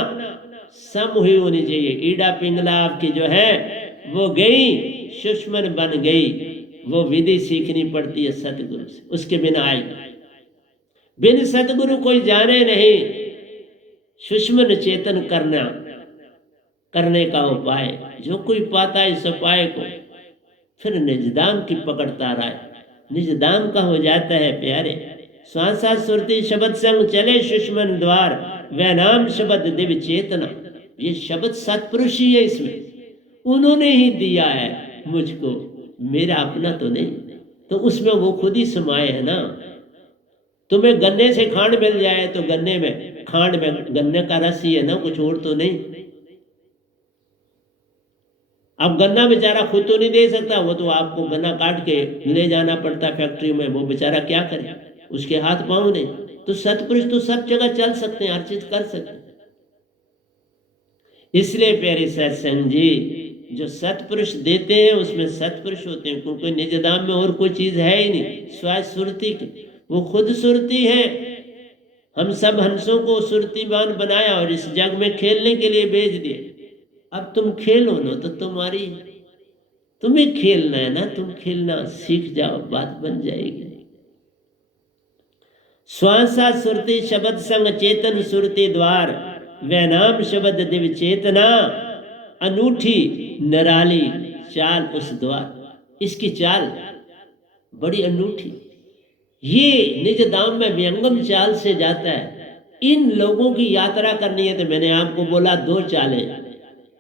सम हुई होनी चाहिए। ईड़ा पिंगला आपकी जो है वो गई, सुषमन बन गई। वो विधि सीखनी पड़ती है सतगुरु से, उसके बिना आएगी। बिन सतगुरु कोई जाने नहीं, सुषमन चेतन करने का उपाय। जो कोई पाता है इस उपाय को, फिर निजदाम की पकड़ता रहा है, निजदाम का हो जाता है प्यारे। श्वासा सुरति शब्द संग चले सुषमन द्वार, वह नाम शब्द दिव्य चेतना। ये शब्द सतपुरुष ही है, इसमें उन्होंने ही दिया है मुझको, मेरा अपना तो नहीं। तो उसमें वो खुद ही समाये है ना। तुम्हें गन्ने से खांड मिल जाए तो गन्ने में, खांड में गन्ने का रस ही है ना, कुछ और तो नहीं। अब गन्ना बेचारा खुद तो नहीं दे सकता, वो तो आपको गन्ना काट के ले जाना पड़ता फैक्ट्री में, वो बेचारा क्या करे, उसके हाथ पांव नहीं। तो सतपुरुष तो सब जगह चल सकते हैं, हर चीज कर सकते हैं। इसलिए प्यारे सत्संग जी, जो सतपुरुष देते हैं उसमें सतपुरुष होते हैं, क्योंकि निजदाम में और कोई चीज है ही नहीं, स्वाय सुरती की, वो खुद सुरती है। हम सब हंसों को सुरतीवान बनाया और इस जग में खेलने के लिए भेज दिए। अब तुम खेलो ना, तो तुम्हारी, तुम्हें खेलना है ना, तुम खेलना सीख जाओ, बात बन जाएगी। श्वासा सुरति शब्द संग चेतन सुरति द्वार, वह नाम शब्द दिव्य चेतना। अनूठी निराली चाल उस द्वार, इसकी चाल बड़ी अनूठी, ये निज धाम में व्यंगम चाल से जाता है। इन लोगों की यात्रा करनी है तो मैंने आपको बोला दो चालें।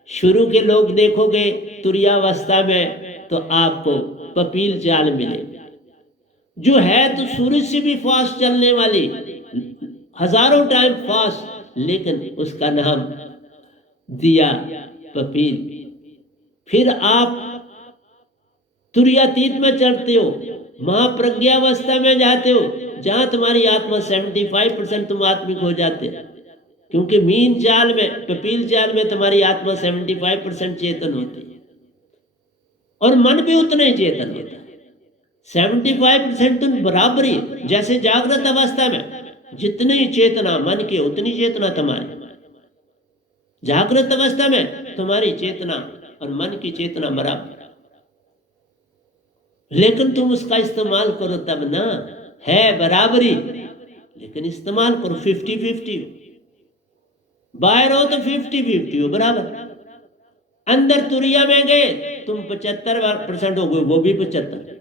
शुरू के लोग देखोगे तुरियावस्था में तो आपको पपील चाल मिले, जो है तो सूरज से भी फास्ट चलने वाली, हजारों टाइम फास्ट, लेकिन उसका नाम दिया पपील। फिर आप तुर्यातीत में चढ़ते हो, महाप्रज्ञावस्था में जाते हो, जहां तुम्हारी आत्मा 75% तुम आत्मिक हो जाते हो, क्योंकि मीन चाल में, पपील चाल में तुम्हारी आत्मा 75% चेतन होती है और मन भी उतना ही चेतन होता है। 75% तुम बराबरी, जैसे जागृत अवस्था में जितनी चेतना मन की उतनी चेतना तुम्हारी, जागृत अवस्था में तुम्हारी चेतना और मन की चेतना बराबर, लेकिन तुम उसका इस्तेमाल करो तब ना, है बराबरी, लेकिन इस्तेमाल करो 50-50। बाहर हो तो 50-50 हो, बराबर। अंदर तुरिया में गए तुम 75% हो गए, वो भी 75,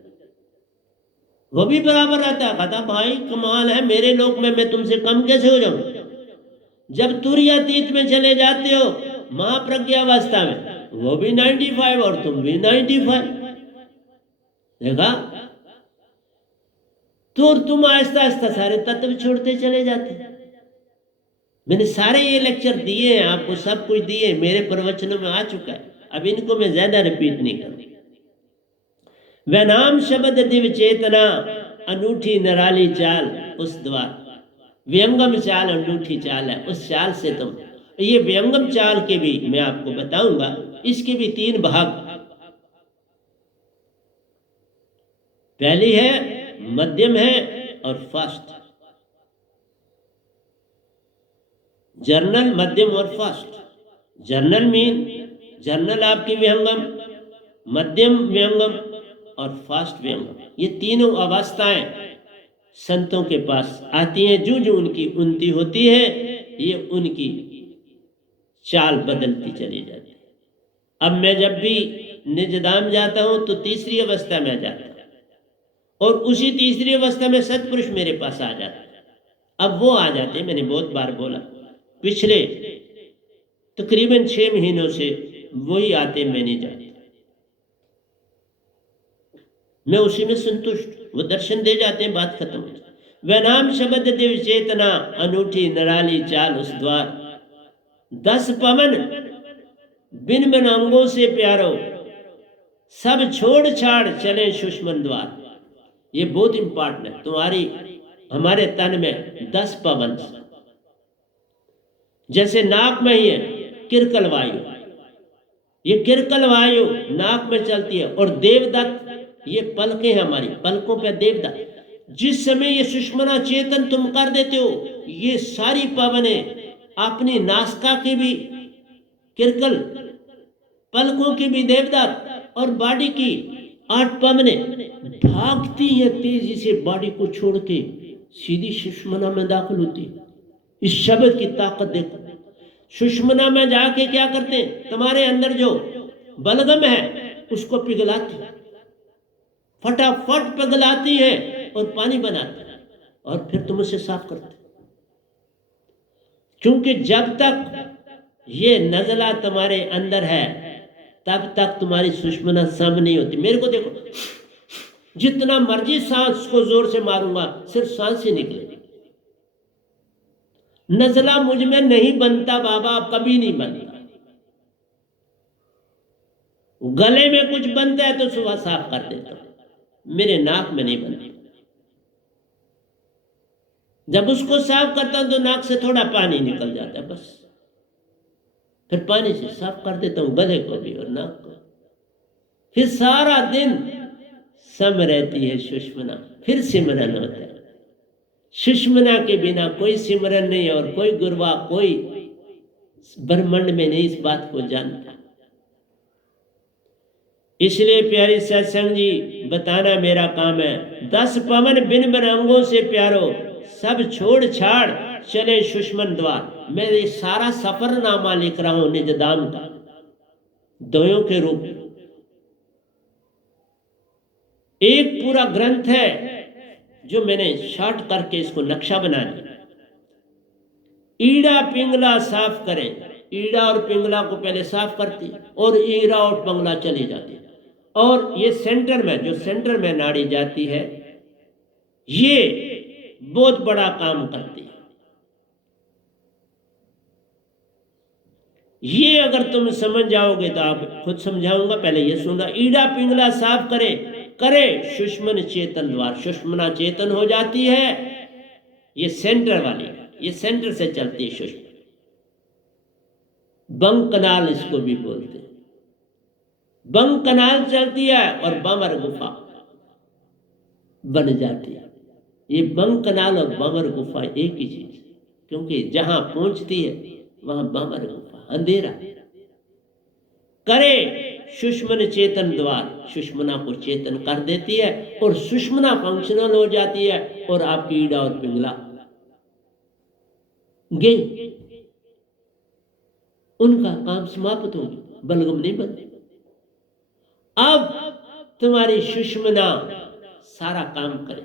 वो भी बराबर रहता है। कहता भाई कमाल है, मेरे लोक में मैं तुमसे कम कैसे हो जाऊं? जब तुर्यातीत में चले जाते हो महाप्रज्ञावस्था में, वो भी 95 और तुम भी 95, देखा? तो तुम आहिस्ता आहिस्ता सारे तत्व छोड़ते चले जाते। मैंने सारे ये लेक्चर दिए हैं आपको, सब कुछ दिए, मेरे प्रवचनों में आ चुका है, अब इनको मैं ज्यादा रिपीट नहीं करूंगा। वह नाम शब्द दिव्य चेतना, अनूठी निराली चाल उस द्वार, व्यंगम चाल अनूठी चाल है, उस चाल से तुम, ये व्यंगम चाल के भी मैं आपको बताऊंगा, इसके भी 3 भाग। पहली है, मध्यम है और फास्ट। जर्नल, मध्यम और फास्ट। जर्नल मीन, जर्नल आपकी व्यंगम, मध्यम व्यंगम और फास्ट व्यंगम। ये तीनों अवस्थाएं संतों के पास आती हैं, जो जो उनकी उन्नति होती है, ये उनकी चाल बदलती चली जाती है। अब मैं जब भी निज धाम जाता हूं तो तीसरी अवस्था में जाता हूं, और उसी तीसरी अवस्था में सत्पुरुष मेरे पास आ जाते हैं। अब वो आ जाते हैं, मैंने बहुत बार बोला, पिछले तकरीबन 6 महीनों से वही आते, मैं नहीं जाता, मैं उसी में संतुष्ट, वो दर्शन दे जाते हैं, बात खत्म हो जाती। वह नाम शब्द दिव्य चेतना, अनूठी निराली चाल उस द्वार, 10 पवन बिन बिन अंगों से प्यारो, सब छोड़ छाड़ चले सुषमन द्वार। ये बहुत इंपॉर्टेंट है। तुम्हारी हमारे तन में 10 पवन, जैसे नाक में ही है किरकल वायु, ये किरकल वायु नाक में चलती है, और देवदत्त, ये पलकें हैं हमारी, पलकों पे देवदत्त। जिस समय ये सुषमना चेतन तुम कर देते हो, ये सारी पवनें अपनी नासिका की भी किरकल, पलकों की भी देवदत्त, और बॉडी की 8 पवनें भागती है तेजी से, बॉडी को छोड़ के सीधी सुषमना में दाखिल होती। इस शब्द की ताकत देखो। सुषमना में जाके क्या करते हैं, तुम्हारे अंदर जो बलगम है उसको पिघलाती, फटाफट पिघलाती है और पानी बनाती है, और फिर तुम उसे साफ करते। क्योंकि जब तक ये नजला तुम्हारे अंदर है तब तक तुम्हारी सुषमना सम नहीं होती। मेरे को देखो, जितना मर्जी सांस को जोर से मारूंगा सिर्फ सांस ही निकलेगी। नजला मुझ में नहीं बनता बाबा, कभी नहीं बनता। गले में कुछ बनता है तो सुबह साफ कर देता हूं, मेरे नाक में नहीं बनता। जब उसको साफ करता हूं तो नाक से थोड़ा पानी निकल जाता है, बस। फिर पानी से साफ कर देता हूं गले को भी और नाक को। फिर सारा दिन सम रहती है सुषमना, फिर सिमरन होता है। सुषमना के बिना कोई सिमरन नहीं, और कोई गुरवा, कोई ब्रह्मांड में नहीं इस बात को जानता। इसलिए प्यारी सत्संग जी, बताना मेरा काम है। 10 पवन बिन बिन अंगों से प्यारो, सब छोड़ छाड़ चले सुषमन द्वार। मैं ये सारा सफरनामा लिख रहा हूं निज धाम का, दोयों के रूप में। एक पूरा ग्रंथ है जो मैंने शॉर्ट करके इसको नक्शा बना दिया। ईड़ा पिंगला साफ करें, ईड़ा और पिंगला को पहले साफ करती और ईड़ा और पिंगला चली जाती, और ये सेंटर में, जो सेंटर में नाड़ी जाती है, ये बहुत बड़ा काम करती है। ये अगर तुम समझ जाओगे तो आप खुद समझाऊंगा, पहले ये सुना। ईड़ा पिंगला साफ करे, करे सुषमन चेतन द्वार, सुषमना चेतन हो जाती है। ये सेंटर वाली, ये सेंटर से चलती है सुषमा। बंग कनाल इसको भी बोलते हैं, बंग कनाल चलती है और बमर गुफा बन जाती है। ये बंग कनाल और बमर गुफा एक ही चीज, क्योंकि जहां पहुंचती है वहां बमर गुफा, अंधेरा। करे सुषमन चेतन द्वार, सुषमना को चेतन कर देती है और सुषमना फंक्शनल हो जाती है और आपकी ईड़ा और पिंगला गई, उनका काम समाप्त हो गया, बलगम नहीं बनते। अब तुम्हारी सुषमना सारा काम करे,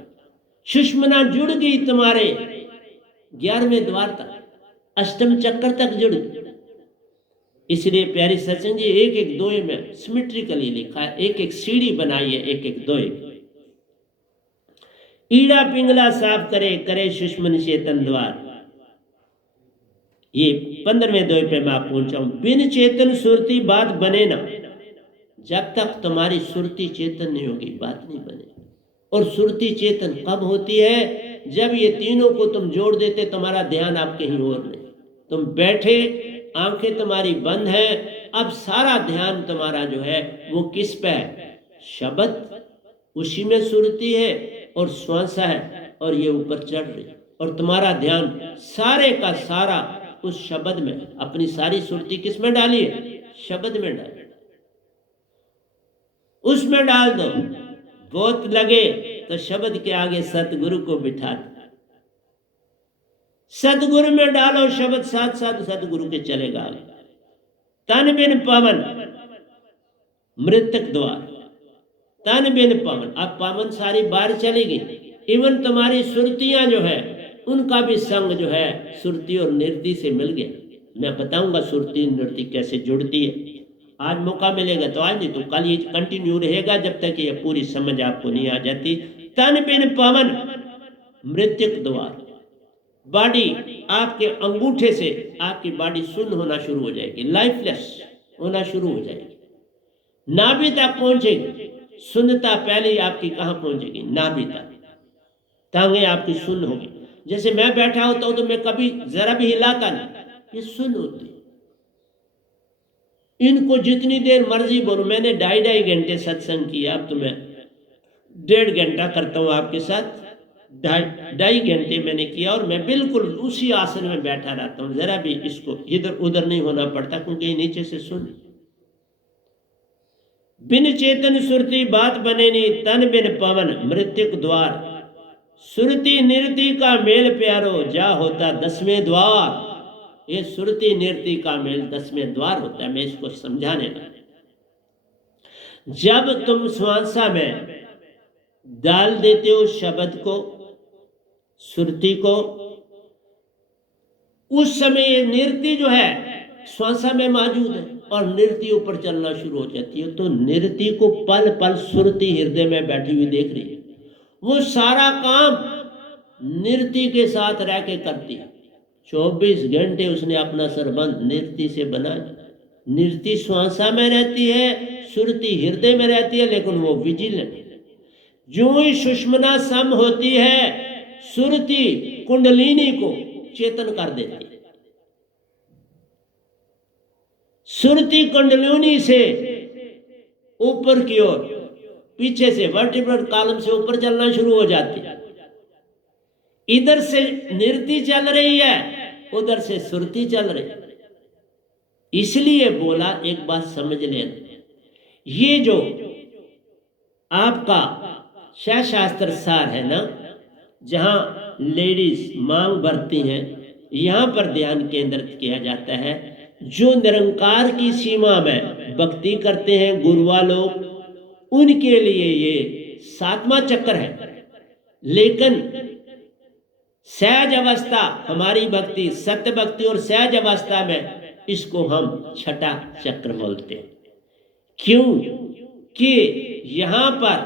सुषमना जुड़ गई तुम्हारे 11वें द्वार तक, अष्टम चक्र तक जुड़ गई। इसलिए प्यारी सत्संग जी एक एक दोए में सिमेट्रिकली लिखा है, एक एक सीढ़ी बनाई है, एक एक दोए। ईड़ा पिंगला साफ करे, करे सुषमन चेतन द्वार। ये 15वें दोए पे मैं पहुंचा हूं। बिन चेतन सुरती बात बने ना, जब तक तुम्हारी सुरती चेतन नहीं होगी बात नहीं बनेगी। और सुरती चेतन कब होती है? जब ये तीनों को तुम जोड़ देते, तुम्हारा ध्यान आप कहीं और नहीं, तुम बैठे, आंखें तुम्हारी बंद है, अब सारा ध्यान तुम्हारा जो है वो किस पे है? शब्द, उसी में सुरती है और श्वासा है और ये ऊपर चढ़ रही, और तुम्हारा ध्यान सारे का सारा उस शब्द में, अपनी सारी सुरती किस में डाली है? शब्द में डाली, उसमें डाल दो। बहुत लगे तो शब्द के आगे सतगुरु को बिठा दो, सतगुरु में डालो शब्द, साथ साथ सतगुरु के चलेगा। तन बिन पवन मृतक द्वार, तन बिन पवन, अब पवन सारी बाहर चली गई। इवन तुम्हारी सुरतियां जो है उनका भी संग जो है सुरती और नृत्य से मिल गया। मैं बताऊंगा सुरती नृत्य कैसे जुड़ती है, आज मौका मिलेगा तो आज, नहीं तो कल ये कंटिन्यू रहेगा जब तक ये पूरी समझ आपको नहीं आ जाती। तन बिन पवन मृतक द्वार, बॉडी आपके अंगूठे से आपकी बॉडी शून्य होना शुरू हो जाएगी, लाइफलेस होना शुरू हो जाएगी, नाभि तक पहुंचेगी। शून्यता पहले ही आपकी कहां पहुंचेगी? नाभि तक, टांगे आपकी शून्य होगी। जैसे मैं बैठा होता हूं तो मैं कभी जरा भी हिलाता नहीं, ये शून्य होती है। इनको जितनी देर मर्जी बोलो, मैंने 2.5 घंटे सत्संग किया, अब तो मैं 1.5 घंटा करता हूं आपके साथ, 2.5 घंटे मैंने किया और मैं बिल्कुल उसी आसन में बैठा रहता हूं, जरा भी इसको इधर उधर नहीं होना पड़ता, क्योंकि नीचे से सुन। बिन चेतन सुरती बात बने नहीं, तन बिन पवन मृत्युक द्वार, सुरती निरति का मेल प्यारो, जा होता 10वें द्वार। ये सुरती निरति का मेल 10वें द्वार होता है। मैं इसको समझाने लगा, जब तुम श्वासा में डाल देते हो शब्द को, सुरती को, उस समय नृत्य जो है श्वासा में मौजूद है और नृत्य ऊपर चलना शुरू हो जाती है। तो नृत्य को पल पल सुरती हृदय में बैठी हुई देख रही है, वो सारा काम नृत्य के साथ रह के करती है। 24 घंटे उसने अपना सरबंध नृत्य से बनाया। नृत्य श्वासा में रहती है, सुरती हृदय में रहती है, लेकिन वो विजिलेंट। जो ही सुषमना सम होती है, सुरती कुंडलिनी को चेतन कर देती है। सुरती कुंडलिनी से ऊपर की ओर, पीछे से वर्टिब्रल कॉलम से ऊपर चलना शुरू हो जाती है। इधर से नृत्य चल रही है, उधर से सुरती चल रही है। इसलिए बोला, एक बात समझ लेना, ये जो आपका शास्त्र सार है ना, जहां लेडीज मांग भरती हैं, यहां पर ध्यान केंद्रित किया जाता है। जो निरंकार की सीमा में भक्ति करते हैं गुरुआ लोग, उनके लिए ये 7वां चक्र है। लेकिन सहज अवस्था हमारी भक्ति, सत्य भक्ति और सहज अवस्था में इसको हम छठा चक्र बोलते हैं। क्यों कि यहाँ पर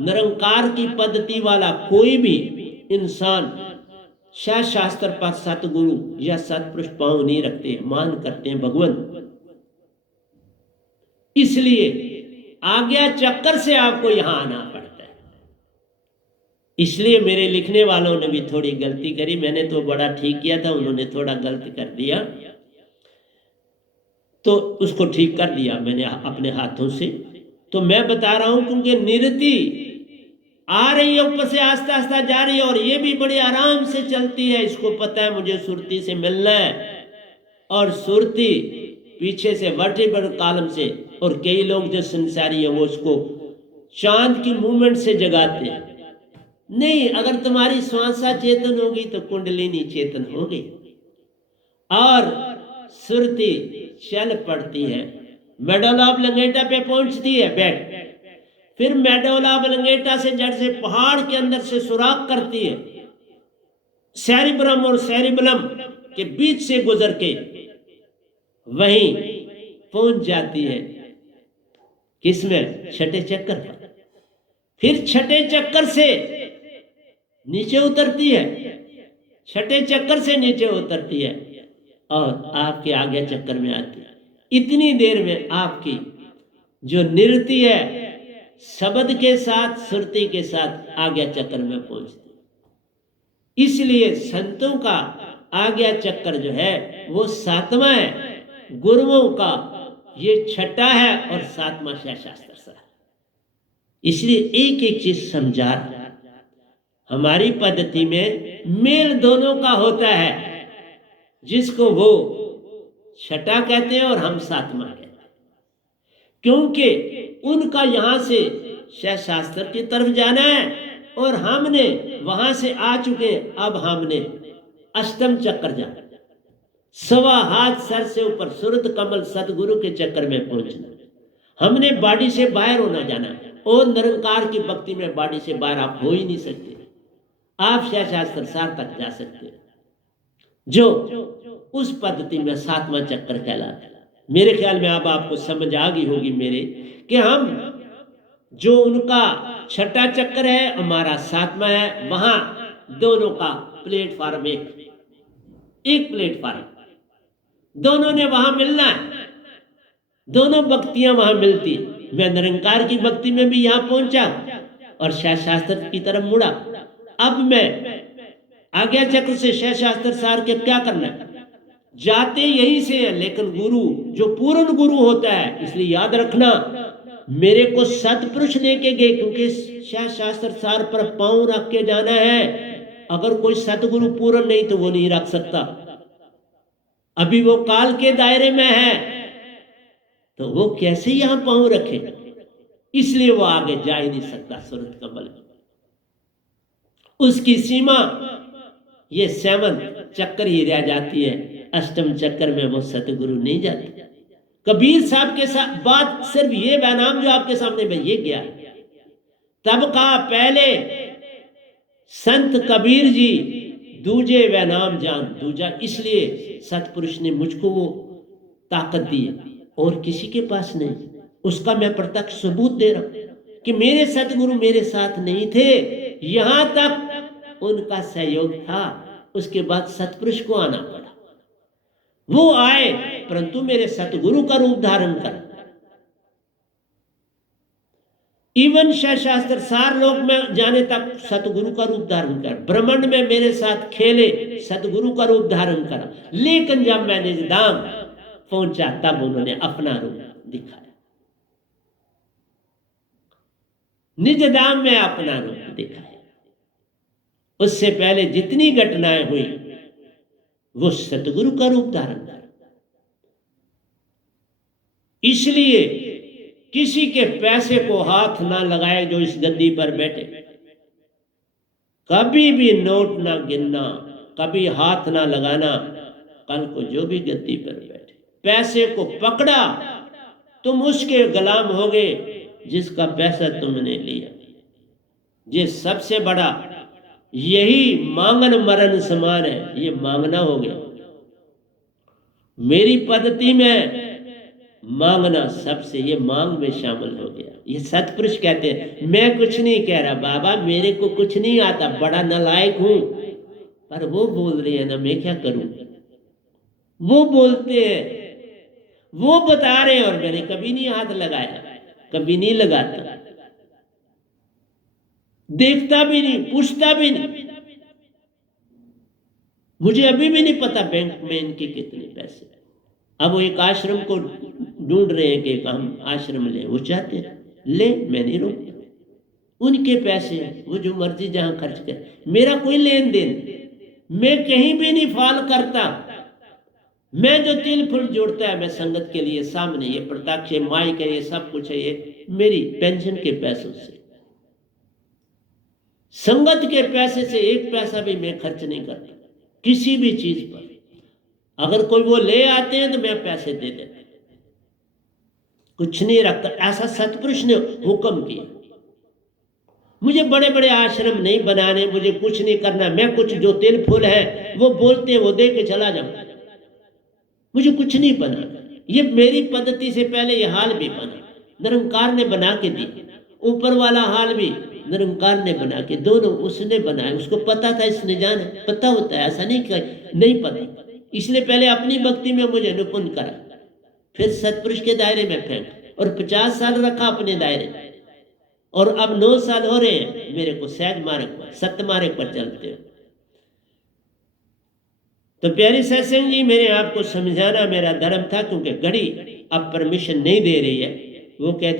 निरंकार की पद्धति वाला कोई भी इंसान शास्त्र पर सतगुरु या सतपुरुष पांव नहीं रखते, मान करते हैं भगवान। इसलिए आज्ञा चक्कर से आपको यहां आना पड़ता है। इसलिए मेरे लिखने वालों ने भी थोड़ी गलती करी, मैंने तो बड़ा ठीक किया था, उन्होंने थोड़ा गलत कर दिया, तो उसको ठीक कर दिया मैंने अपने हाथों से। तो मैं बता रहा हूं क्योंकि निरति आ रही है ऊपर से, आस्ता आस्ता जा रही है, और ये भी बड़े आराम से चलती है। इसको पता है मुझे सुरती से मिलना है, और सुरती पीछे से वर्टिब्रल कॉलम से, और कई लोग जो संसारी है वो उसको चांद की मूवमेंट से जगाते हैं। नहीं, अगर तुम्हारी श्वासा चेतन होगी तो कुंडलिनी चेतन होगी, और सुरती चल पड़ती है, मेडल ऑफ लंगेटा पे पहुंचती है बैठ, फिर मेडल ऑफ लंगेटा से जड़ से पहाड़ के अंदर से सुराख करती है, सेरिब्रम और सेरिबलम के बीच से गुजर के वहीं पहुंच जाती है। किसमें? छठे चक्कर पर। फिर छठे चक्कर से नीचे उतरती है, छठे चक्कर से नीचे उतरती है और आपके आगे चक्कर में आती है। इतनी देर में आपकी जो निरति है शब्द के साथ, सुरती के साथ आज्ञा चक्र में पहुंचती है। इसलिए संतों का आज्ञा चक्र जो है वो सातवां है, गुरुओं का ये छठा है और सातवां शास्त्र सा। इसलिए एक एक चीज समझा रहा। हमारी पद्धति में मेल दोनों का होता है, जिसको वो छठा कहते हैं और हम सातवां कहते हैं, क्योंकि उनका यहां से शास्त्र की तरफ जाना है और हमने वहां से आ चुके। अब हमने अष्टम चक्र जाना, सवा हाथ सर से ऊपर सूरत कमल सतगुरु के चक्कर में पहुंचना। हमने बॉडी से बाहर होना जाना, और निरंकार की भक्ति में बॉडी से बाहर आप हो ही नहीं सकते। आप शास्त्र सार तक जा सकते हैं, जो उस पद्धति में सातवां चक्र कहलाता है। मेरे ख्याल में अब आपको समझ आ गई होगी मेरे कि हम जो उनका छठा चक्र है हमारा सातवां है, वहां दोनों का प्लेटफार्म एक प्लेटफार्म, दोनों ने वहां मिलना है, दोनों भक्तियां वहां मिलती। मैं निरंकार की भक्ति में भी यहां पहुंचा और शास्त्र की तरफ मुड़ा। अब मैं आज्ञा चक्र से शास्त्र सार के क्या करना है, जाते यहीं से है, लेकिन गुरु जो पूर्ण गुरु होता है, इसलिए याद रखना मेरे को सतपुरुष लेके गए, क्योंकि शास्त्र सार पर पांव रख के जाना है। अगर कोई सतगुरु पूर्ण नहीं तो वो नहीं रख सकता। अभी वो काल के दायरे में है तो वो कैसे यहां पांव रखे, इसलिए वो आगे जा ही नहीं सकता सूरत कमल में। उसकी सीमा ये 7 चक्कर ही रह जाती है, अष्टम चक्कर में वो सतगुरु नहीं जाते। कबीर साहब के साथ बात सिर्फ ये बैनाम जो आपके सामने में ये गया, तब कहा पहले संत कबीर जी दूजे व नाम जान दूजा। इसलिए सतपुरुष ने मुझको वो ताकत दी है और किसी के पास नहीं। उसका मैं प्रत्यक्ष सबूत दे रहा हूं कि मेरे सतगुरु मेरे साथ नहीं थे, यहां तक उनका सहयोग था, उसके बाद सतपुरुष को आना पड़ा। वो आए परंतु मेरे सतगुरु का रूप धारण कर। इवन शास्त्र सार लोक में जाने तक सतगुरु का रूप धारण कर, ब्रह्मांड में मेरे साथ खेले, सतगुरु का रूप धारण करा। लेकिन जब मैं निजधाम पहुंचा तब उन्होंने अपना रूप दिखाया, निजधाम में अपना रूप दिखाया। उससे पहले जितनी घटनाएं हुई वो सतगुरु का रूप धारण कर। इसलिए किसी के पैसे को हाथ ना लगाए जो इस गद्दी पर बैठे, कभी भी नोट ना गिनना, कभी हाथ ना लगाना। कल को जो भी गद्दी पर बैठे पैसे को पकड़ा, तुम उसके गुलाम होगे जिसका पैसा तुमने लिया। ये सबसे बड़ा यही मांगन मरण समान है, ये मांगना हो गया। मेरी पद्धति में मांगना सबसे, ये मांग में शामिल हो गया। ये सतपुरुष कहते हैं मैं कुछ नहीं कह रहा बाबा, मेरे को कुछ नहीं आता, बड़ा नालायक हूं, पर वो बोल रहे हैं ना, मैं क्या करूं। वो बोलते हैं, वो बता रहे हैं, और मैंने कभी नहीं हाथ लगाया, कभी नहीं लगाता, देखता भी नहीं, पूछता भी नहीं। मुझे अभी भी नहीं पता बैंक में इनके कितने पैसे। अब वो एक आश्रम को ढूंढ रहे हैं कि हम आश्रम लें, वो चाहते हैं ले, मैं नहीं रोकता, उनके पैसे हैं, वो जो मर्जी जहां खर्च करे, मेरा कोई लेन देन, मैं कहीं भी नहीं फॉल करता। मैं जो तिल फुल जोड़ता है मैं संगत के लिए सामने, ये प्रताक्ष माइक है, ये सब कुछ है, ये मेरी पेंशन के पैसों से, संगत के पैसे से एक पैसा भी मैं खर्च नहीं करता किसी भी चीज पर। अगर कोई वो ले आते हैं तो मैं पैसे दे देता, कुछ नहीं रखता। ऐसा सतपुरुष ने हुक्म किया। मुझे बड़े बड़े आश्रम नहीं बनाने, मुझे कुछ नहीं करना, मैं कुछ जो तिल फुल है वो बोलते हैं वो दे के चला जाऊं, मुझे कुछ नहीं बनाना। ये मेरी पद्धति से पहले ये हाल भी बना, निरंकार ने बना के दी, ऊपर वाला हाल भी निरंकार ने बना के, दोनों उसने बनाए, उसको पता था, इसने जाना, पता होता है, ऐसा नहीं कि नहीं पता। इसलिए पहले अपनी भक्ति में मुझे निपुण करा, फिर सतपुरुष के दायरे में फेंक, और 50 साल रखा अपने दायरे, और अब 9 साल हो रहे हैं मेरे को सहज मार्ग पर, सत्य मार्ग पर चलते हो। तो प्यारी सत्संग जी, मैंने आपको समझाना मेरा धर्म था, क्योंकि घड़ी अब परमिशन नहीं दे रही है। वो कहती